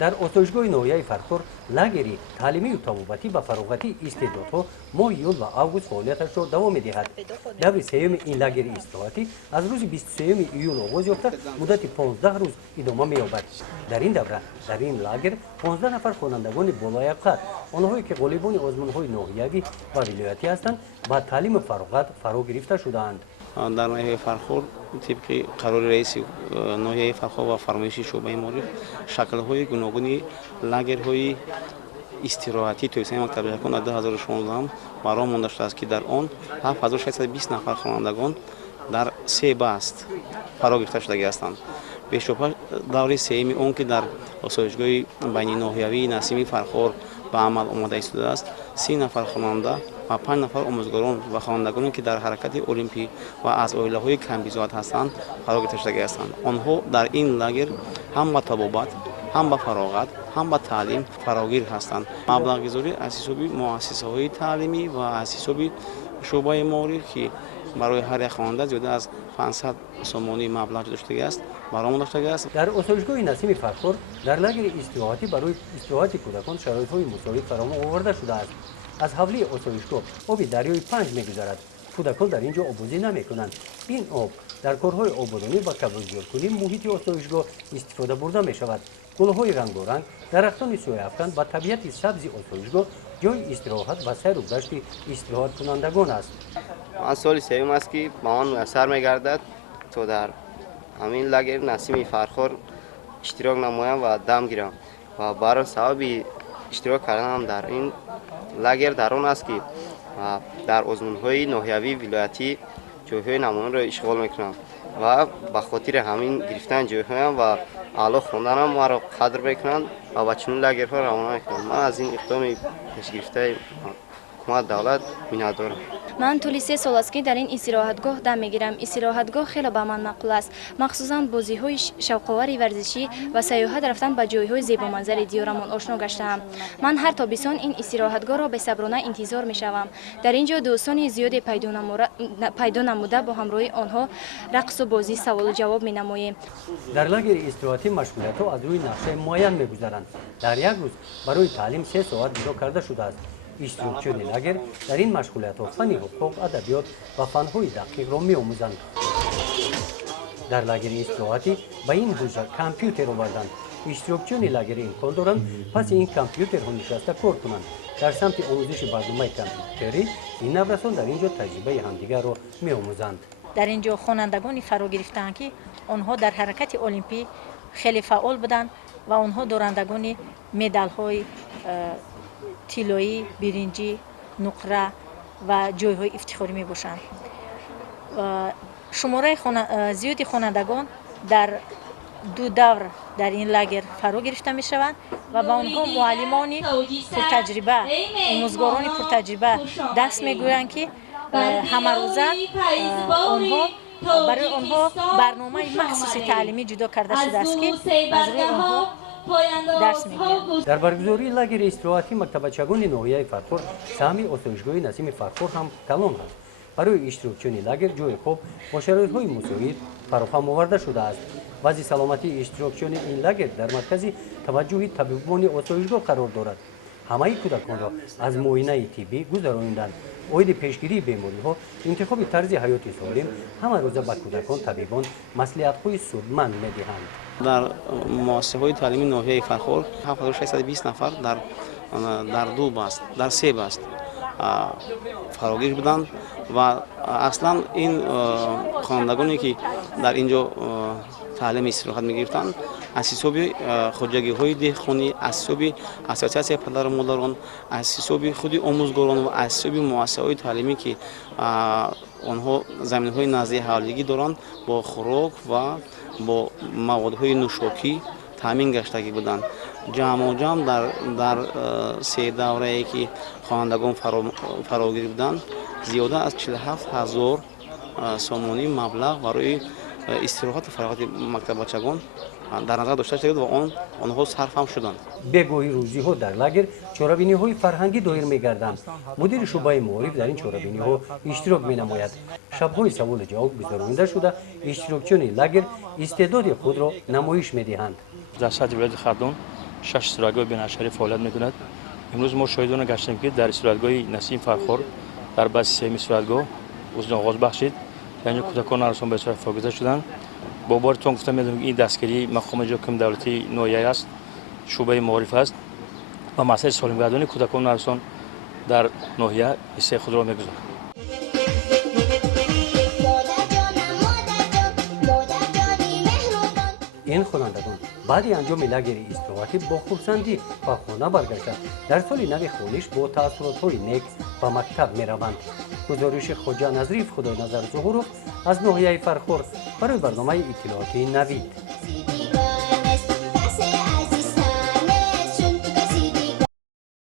дар осоишгоҳи ноҳияи фархор лагери таълимию табобатӣ ба фароғати истеъдодҳо моҳи июл ва август фаъолияташро давом медиҳад. даври сеюми ин лагери истироҳатӣ аз рӯзи 23 июл оғоз ёфта муддати 15 рӯз идома меёбад. дар ин давра дар ин лагер 15 нафар хонандагони болои қад, онҳое ки ғолибони озмунҳои ноҳиявӣ ва вилоятӣ ҳастанд, ба таълими фароғат фаро гирифта шудаанд. дар ноҳияи фархор тибқи қарори раиси ноҳияи фархор ва фармоиши шӯъбаи маориф шаклҳои гуногуни лагерҳои истироҳатӣ тоисаи мактабчакон дар 2016 баром монда шудааст, ки дар он 7620 нафар хонандагон дар се баст фаро гирифта шудагӣ ҳастанд. бешубҳа даври сеюми он ки дар осоишгоҳи байниноҳиявии Насими Фархор ба амал омада истодааст, 30 нафар хонанда ва 5 нафар омӯзгорон ва хонандагоне ки дар ҳаракати олимпӣ ва аз оилаҳои камбизоат ҳастанд фаро гирифта шудагӣ ҳастанд. онҳо дар ин лагер ҳам ба табобат, ҳам ба фароғат, ҳам ба таълим фарогир ҳастанд. маблағгузорӣ аз ҳисоби муассисаҳои таълимӣ ва аз ҳисоби шӯъбаи маориф ки барои ҳар як хонанда зиёда аз 500 сомонӣ маблағ ҷудо шудагиаст баромонда шудагиаст. дар осоишгоҳи Насими Фархор дар лагери истироҳатӣ барои истироҳати кӯдакон шароитҳои мусоид фароҳам оварда шудааст. аз ҳавлии осоишгоҳ оби дарёи Панҷ мегузарад. кӯдакон дар ин ҷо обозӣ намекунанд. ин об дар корҳои ободонӣ ва кабозёркунӣ муҳити осоишгоҳ истифода бурда мешавад. гулҳои рангоранг, дарахтони сояафкан ва табиати сабзи осоишгоҳ ҷои истироҳат ва сайру гашти истироҳаткунандагон аст. من سال سوم است که با من میسر میگردد تا در همین لاگر نسیم فرخور اشتراک نمایم و دم گیرم و برای سبب اشتراک کردنم در این لاگر در آن است که در آزمون‌های ناحیوی ولایتی جای‌های نمایان را اشغال میکنم و به خاطر همین گرفتن جای‌هایم و اعلی خواندنم مرا قدر میکنند و به چنین لاگرها روانه میکنند. من از این اقدام پیشگرفته حکومت دولت می‌ندارم. من طولی 3 سال است که در این استراحتگاه دم میگیرم. استراحتگاه خیلی به من معقول است، مخصوصا بازی‌های شوق‌آور ورزشی و سیاحت رفتن به جای‌های زیبا منظر دیارمان آشنا گشتم. من هر تابستان این استراحتگاه را به صبرانه انتظار می‌شوم. در اینجا دوستان زیادی پیدا نموده با همراهی آنها رقص و بازی سوال و جواب می‌نماییم. در لاگر استراحتی مشغولیت‌ها از روی نقشه معین می‌گذرند. در یک روز برای تعلیم 3 ساعت جدا کرده شده است. اینستروکتوری لاگر در این مشغولیت‌ها فن حقوق، ادبیات و فن‌های دقیق را می‌آموزند. در لاگر استراحتی به این حوزه کامپیوتر آوردند. اینستروکتوری لاگر امکان دارند پس این کامپیوترها نشسته کار کنند. در سمت آموزش برنامه کامپیوتری این نوسان در اینجا تجربه همدیگر را می‌آموزند. در اینجا خوانندگانی فرا گرفتند که آنها در حرکت المپی خیلی فعال بودند و آنها دارندگان مدال‌های طلایی، برنجی، نقره و جای‌های افتخاری می‌باشند. شماره زیادی خوانندگان در دو دور در این لاگر فرا گرفته می‌شوند و با آنها معلمانی پرتجربه، آموزگارانی پرتجربه دست می‌گویند که همه روزه آنها برای آنها برنامه مخصوصی تعلیمی جدا کرده شده است که از روی آنها درس می‌گیرند. در برگزاری لاگر استراحتی مکتبچگان ناحیه فرخور سهمی آسایشگاه نسیم فرخور هم کلان است. برای اشتراکچیان لاگر جای خوب با شرایط‌های مساعد فراهم آورده شده است. وضع سلامتی اشتراکچیان این لاگر در مرکز توجه طبیبان آسایشگاه قرار دارد. همه کودکان را از معاینه طبی گذراندند. اوید پیشگیری بیماری‌ها، انتخاب طرز حیات سالم، همه روزه به کودکان طبیبان مصلحت‌های سودمند می‌دهند. در مؤسسه‌های تعلیمی ناحیه فرخور 7620 نفر در دو بست، در سه بست فراگیر بودند و اصلا این خوانندگانی که در اینجا تعلیم استراحت می‌گرفتند از حساب خودجگی‌های دهخانی، از حساب اساسیاسیون پدر و مادران، از حساب خود آموزگاران و از حساب مؤسسه‌های تعلیمی که آنها زمین‌های نزدیک حوالگی دارند با خوراک و با موادهای نوشاکی تامین گشتگی بودند. جمع و جمع در سه دوره‌ای که خوانندگان فراگیر بودند زیاده از 47000 سامانی مبلغ برای استراحت و فراغت مکتب بچگان در نظر داشته شده و آنها صرف هم شدند. بگویی روزی‌ها در لاگر چاره‌بینی‌های فرهنگی دایر می‌گردند. مدیر شعبه معارف در این چاره‌بینی‌ها اشتراک می‌نماید. شب‌های سوال جواب گذرانده شده اشتراکچیان لاگر استعداد خود را نمایش می‌دهند. جسد ولایت خردون 6 استراحتگاه بین‌حشری فعالیت می‌کند. امروز ما شاهدان گشتیم که در استراحتگاه نسیم فرخور در بس سوم استراحتگاه از آغاز بخشید یعنی کودکان نرسان به صورت فاگذار شدند. با بارتون گفتم می‌دونم این دستگیری مقام حکم دولتی نوعی است، شعبه معارف است و مسئله سالمگردانی کودکان نرسان در ناحیه حصه خود را می‌گذارد. این خوانندگان بعد انجام لگری استراحتی با خرسندی و خانه برگشتند. در سال نو خونیش با تأثیرات‌های نیک به مکتب می‌روند. گزارش خواجه نظریف خدای نظر ظهورov از ناحیه فرخور برای برنامه اطلاعاتی نوید.